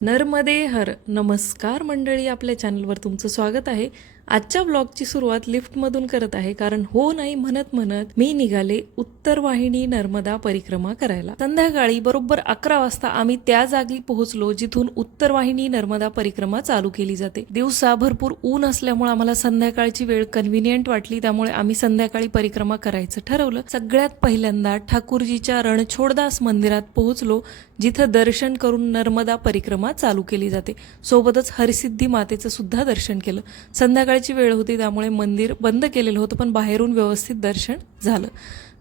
नर्मदे हर. नमस्कार मंडळी, आपल्या चॅनलवर तुमचं स्वागत आहे. आजच्या ब्लॉगची सुरुवात लिफ्टमधून करत आहे, कारण हो नाही म्हणत म्हणत मी निघाले उत्तर वाहिनी नर्मदा परिक्रमा करायला. संध्याकाळी बरोबर 11 वाजता आम्ही त्या जागी पोहोचलो जिथून उत्तर वाहिनी नर्मदा परिक्रमा चालू केली जाते. दिवसा भरपूर ऊन असल्यामुळे आम्हाला संध्याकाळची वेळ कन्व्हिनियंट वाटली, त्यामुळे आम्ही संध्याकाळी परिक्रमा करायचं ठरवलं. सगळ्यात पहिल्यांदा ठाकूरजीच्या रणछोडदास मंदिरात पोहोचलो, जिथं दर्शन करून नर्मदा परिक्रमा चालू केली जाते. सोबतच हरसिद्धी मातेचं सुद्धा दर्शन केलं. संध्याकाळची वेळ होती, त्यामुळे मंदिर बंद केलेलं होतं, पण बाहेरून व्यवस्थित दर्शन झालं.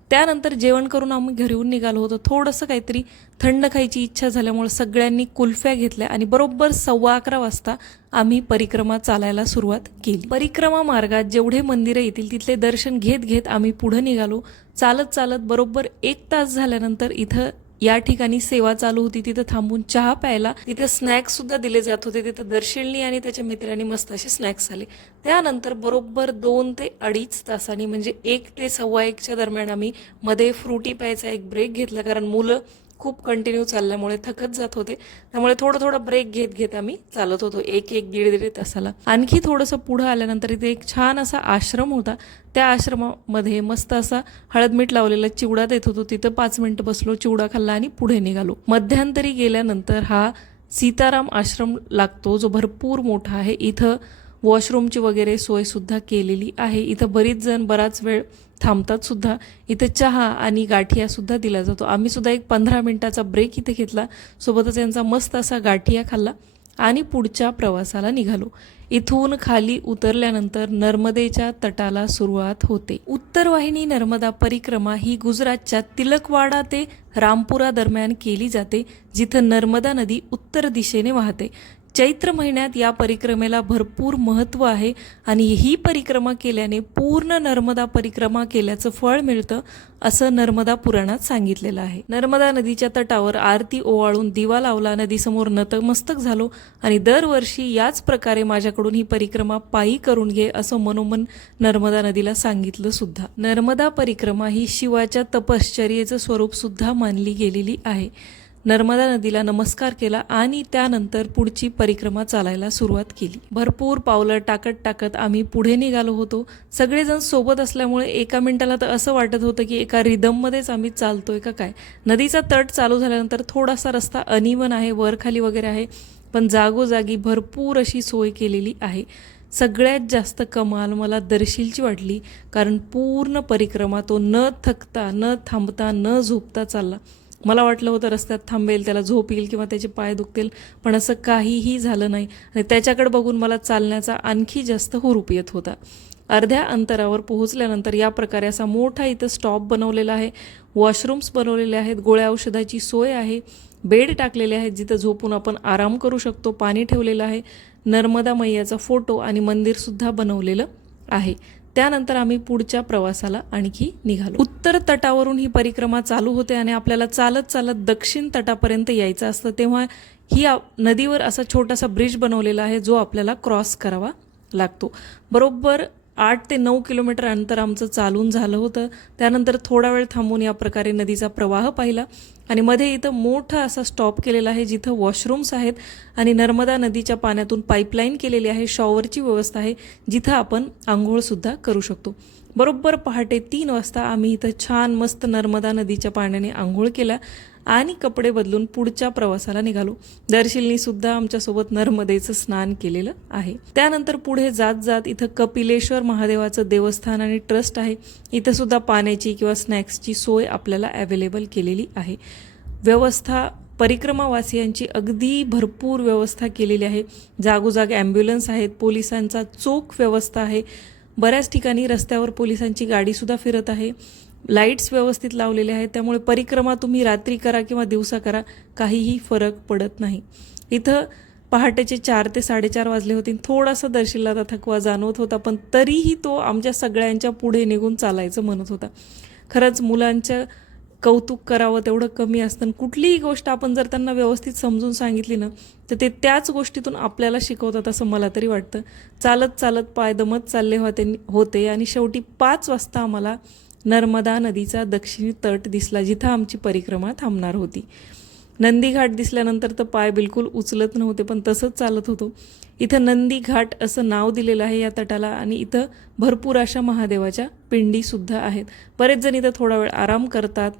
त्यानंतर जेवण करून आम्ही घरीहून निघालो होतो. थोडंसं काहीतरी थंड खायची इच्छा झाल्यामुळे सगळ्यांनी कुल्फ्या घेतल्या आणि बरोबर 11:15 वाजता आम्ही परिक्रमा चालायला सुरुवात केली. परिक्रमा मार्गात जेवढे मंदिरं येतील तिथले दर्शन घेत घेत आम्ही पुढे निघालो. चालत चालत बरोबर 1 तास झाल्यानंतर इथं या ठिकाणी सेवा चालू होती. तिथं थांबून चहा प्यायला, तिथं स्नॅक्स सुद्धा दिले जात होते. तिथं दर्शननी आणि त्याच्या मित्रांनी मस्त असे स्नॅक्स आले. त्यानंतर बरोबर 2 ते 2.5 तासांनी म्हणजे 1 ते 1:15च्या दरम्यान आम्ही मध्ये फ्रुटी प्यायचा एक ब्रेक घेतला, कारण मुलं खूप कंटिन्यू चालल्यामुळे थकत जात होते. त्यामुळे थोडं ब्रेक घेत घेत आम्ही चालत होतो 1-1.5 तासाला. आणखी थोडंसं पुढं आल्यानंतर इथे एक छान असा आश्रम होता. त्या आश्रमामध्ये मस्त असा हळद मीठ लावलेला चिवडा देत होतो. तिथं 5 मिनिटं बसलो, चिवडा खाल्ला आणि पुढे निघालो. मध्यंतरी गेल्यानंतर हा सीताराम आश्रम लागतो, जो भरपूर मोठा आहे. इथं वॉशरूमची वगैरे सोयसुद्धा केलेली आहे. इथं बरीच जण बराच वेळ थांबतात सुद्धा. इथं चहा आणि गाठिया सुद्धा दिला जातो. आम्ही सुद्धा एक 15 मिनिटाचा ब्रेक इथे घेतला. सोबतच यांचा मस्त असा गाठिया खाल्ला आणि पुढच्या प्रवासाला निघालो. इथून खाली उतरल्यानंतर नर्मदेच्या तटाला सुरुवात होते. उत्तर वाहिनी नर्मदा परिक्रमा ही गुजरातच्या तिलकवाडा ते रामपुरा दरम्यान केली जाते, जिथं नर्मदा नदी उत्तर दिशेने वाहते. चैत्र महिन्यात या परिक्रमेला भरपूर महत्त्व आहे आणि ही परिक्रमा केल्याने पूर्ण नर्मदा परिक्रमा केल्याचं फळ मिळतं, असं नर्मदा पुराणात सांगितलेलं आहे. नर्मदा नदीच्या तटावर आरती ओवाळून दिवा लावला, नदीसमोर नतमस्तक झालो आणि दरवर्षी याच प्रकारे माझ्याकडून ही परिक्रमा पायी करून घे, असं मनोमन नर्मदा नदीला सांगितलं सुद्धा. नर्मदा परिक्रमा ही शिवाच्या तपश्चर्येचं स्वरूप सुद्धा मानली गेलेली आहे. नर्मदा नदीला नमस्कार केला आणि त्यानंतर पुढची परिक्रमा चालायला सुरुवात केली. भरपूर पावलं टाकत टाकत आम्ही पुढे निघालो होतो. सगळेजण सोबत असल्यामुळे एका मिनिटाला तर असं वाटत होतं की एका रिदममध्येच आम्ही चालतोय का काय. नदीचा तट चालू झाल्यानंतर थोडासा रस्ता अनइवन आहे, वर खाली वगैरे आहे, पण जागोजागी भरपूर अशी सोय केलेली आहे. सगळ्यात जास्त कमाल मला दर्शीलची वाटली, कारण पूर्ण परिक्रमा तो न थकता, न थांबता, न झोपता चालला. मला वाटलं होतं रस्त्यात थांबेल, त्याला झोप येईल किंवा त्याचे पाय दुखतील, पण असं काहीही झालं नाही आणि त्याच्याकडे बघून मला चालण्याचा आणखी जास्त हुरूप येत होता. अर्ध्या अंतरावर पोहोचल्यानंतर या प्रकारे असा मोठा इथं स्टॉप बनवलेला आहे. वॉशरूम्स बनवलेले आहेत, गोळ्या औषधाची सोय आहे, बेड टाकलेले आहेत जिथं झोपून आपण आराम करू शकतो, पाणी ठेवलेलं आहे, नर्मदा मैयाचा फोटो आणि मंदिरसुद्धा बनवलेलं आहे. त्यानंतर आम्ही पुढच्या प्रवासाला आणखी निघालो. उत्तर तटावरून ही परिक्रमा चालू होते आणि आपल्याला चालत चालत दक्षिण तटापर्यंत यायचं असतं. तेव्हा ही नदीवर असा छोटासा ब्रिज बनवलेला आहे, जो आपल्याला क्रॉस करावा लागतो. बरोबर 8 ते 9 किलोमीटर अंतर आमचं चालून झालं होतं. त्यानंतर थोडा वेळ थांबून या प्रकारे नदीचा प्रवाह पाहिला आणि मध्ये इथं मोठा असा स्टॉप केलेला आहे, जिथं वॉशरूम्स आहेत आणि नर्मदा नदीच्या पाण्यातून पाईपलाईन केलेली आहे. शॉवरची व्यवस्था आहे, जिथं आपण आंघोळसुद्धा करू शकतो. बरोबर पहाटे 3 वाजता आम्ही इथं छान मस्त नर्मदा नदीच्या पाण्याने आंघोळ केला आणि कपडे बदलून पुढच्या प्रवासाला निघालो. दर्शीलनी सुद्धा आमच्यासोबत नर्मदेचं स्नान केलेलं आहे. त्यानंतर पुढे जात जात इथं कपिलेश्वर महादेवाचं देवस्थान आणि ट्रस्ट आहे. इथं सुद्धा पाण्याची किंवा स्नॅक्सची सोय आपल्याला अवेलेबल केलेली आहे. व्यवस्था परिक्रमावासियांची अगदी भरपूर व्यवस्था केलेली आहे. जागोजाग ॲम्ब्युलन्स आहेत, पोलिसांचा चोख व्यवस्था आहे. बऱ्याच ठिकाणी रस्त्यावर पोलिसांची गाडीसुद्धा फिरत आहे. लाईट्स व्यवस्थित लावलेले आहेत, त्यामुळे परिक्रमा तुम्ही रात्री करा किंवा दिवसा करा, काहीही फरक पडत नाही. इथं पहाटेचे 4 ते 4:30 वाजले होते. थोडासा दर्शीलला आता थकवा जाणवत होता, पण तरीही तो आमच्या सगळ्यांच्या पुढे निघून चालायचं म्हणत होता. खरंच मुलांचं कौतुक करावं तेवढं कमी असतं. कुठलीही गोष्ट आपण जर त्यांना व्यवस्थित समजून सांगितली ना, तर ते त्याच गोष्टीतून आपल्याला शिकवतात असं मला तरी वाटतं. चालत चालत पायदमत चालले होते आणि शेवटी 5 वाजता आम्हाला नर्मदा नदीचा दक्षिणी तट दिसला, जिथं आमची परिक्रमा थांबणार होती. नंदी घाट दिसल्यानंतर तर पाय बिलकुल उचलत नव्हते, पण तसंच चालत होतो. इथं नंदी घाट असं नाव दिलेलं आहे या तटाला आणि इथं भरपूर अशा महादेवाच्या पिंडीसुद्धा आहेत. बरेच जण इथं थोडा वेळ आराम करतात,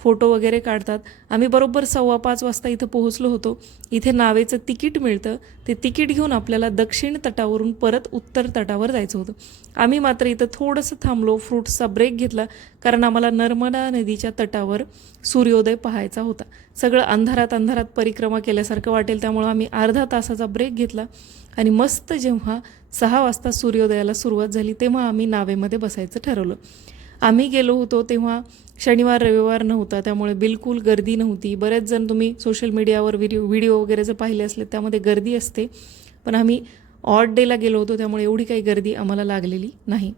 फोटो वगैरे काढतात. आम्ही बरोबर 5:15 वाजता इथं पोहोचलो होतो. इथे नावेचं तिकीट मिळतं, ते तिकीट घेऊन आपल्याला दक्षिण तटावरून परत उत्तर तटावर जायचं होतं. आम्ही मात्र इथं थोडंसं थांबलो, फ्रूट्सचा ब्रेक घेतला, कारण आम्हाला नर्मदा नदीच्या तटावर सूर्योदय पाहायचा होता. सगळं अंधारात परिक्रमा केल्यासारखं वाटेल, त्यामुळं आम्ही अर्धा तासाचा ब्रेक घेतला आणि मस्त जेव्हा 6 वाजता सूर्योदयाला सुरुवात झाली तेव्हा आम्ही नावेमध्ये बसायचं ठरवलं. आम्ही गेलो होतो तेव्हा शनिवार रविवार नव्हता, त्यामुळे बिलकुल गर्दी नव्हती. बरेच जण तुम्ही सोशल मीडियावर व्हिडिओ वगैरे जर पाहिले असले त्यामध्ये गर्दी असते, पण आम्ही ऑड डेला गेलो होतो त्यामुळे एवढी काही गर्दी आम्हाला लागलेली नाही.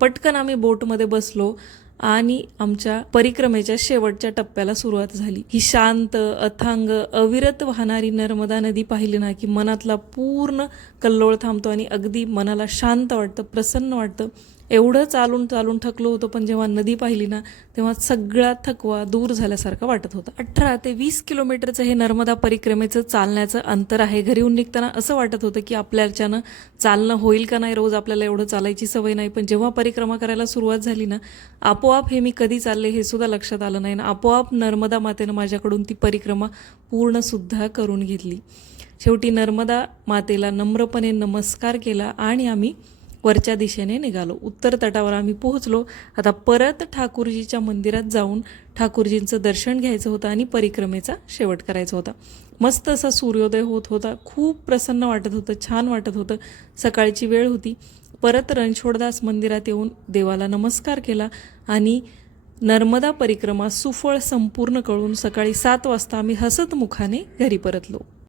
पटकन आम्ही बोटमध्ये बसलो आणि आमच्या परिक्रमेच्या शेवटच्या टप्प्याला सुरुवात झाली. ही शांत, अथांग, अविरत वाहणारी नर्मदा नदी पाहिली ना की मनातला पूर्ण कल्लोळ थांबतो आणि अगदी मनाला शांत वाटतं, प्रसन्न वाटतं. एवढं चालून थकलो होतो, पण जेव्हा नदी पाहिली ना तेव्हा सगळा थकवा दूर झाल्यासारखं वाटत होता. 18 ते 20 किलोमीटरचं हे नर्मदा परिक्रमेचं चालण्याचं अंतर आहे. घरी येऊन निघताना असं वाटत होतं की आपल्याच्यानं चालणं होईल का नाही, रोज आपल्याला एवढं चालायची सवय नाही. पण जेव्हा परिक्रमा करायला सुरुवात झाली ना, आपोआप हे मी कधी चालले हे सुद्धा लक्षात आलं नाही ना, आपोआप नर्मदा मातेनं माझ्याकडून ती परिक्रमा पूर्णसुद्धा करून घेतली. शेवटी नर्मदा मातेला नम्रपणे नमस्कार केला आणि आम्ही वरच्या दिशेने निघालो. उत्तर तटावर आम्ही पोहोचलो. आता परत ठाकूरजीच्या मंदिरात जाऊन ठाकूरजींचं दर्शन घ्यायचं होतं आणि परिक्रमेचा शेवट करायचा होता. मस्त असा सूर्योदय होत होता. खूप प्रसन्न वाटत होतं, छान वाटत होतं. सकाळची वेळ होती. परत रणछोडदास मंदिरात येऊन देवाला नमस्कार केला आणि नर्मदा परिक्रमा सुफळ संपूर्ण करून सकाळी 7 वाजता आम्ही हसत मुखाने घरी परतलो.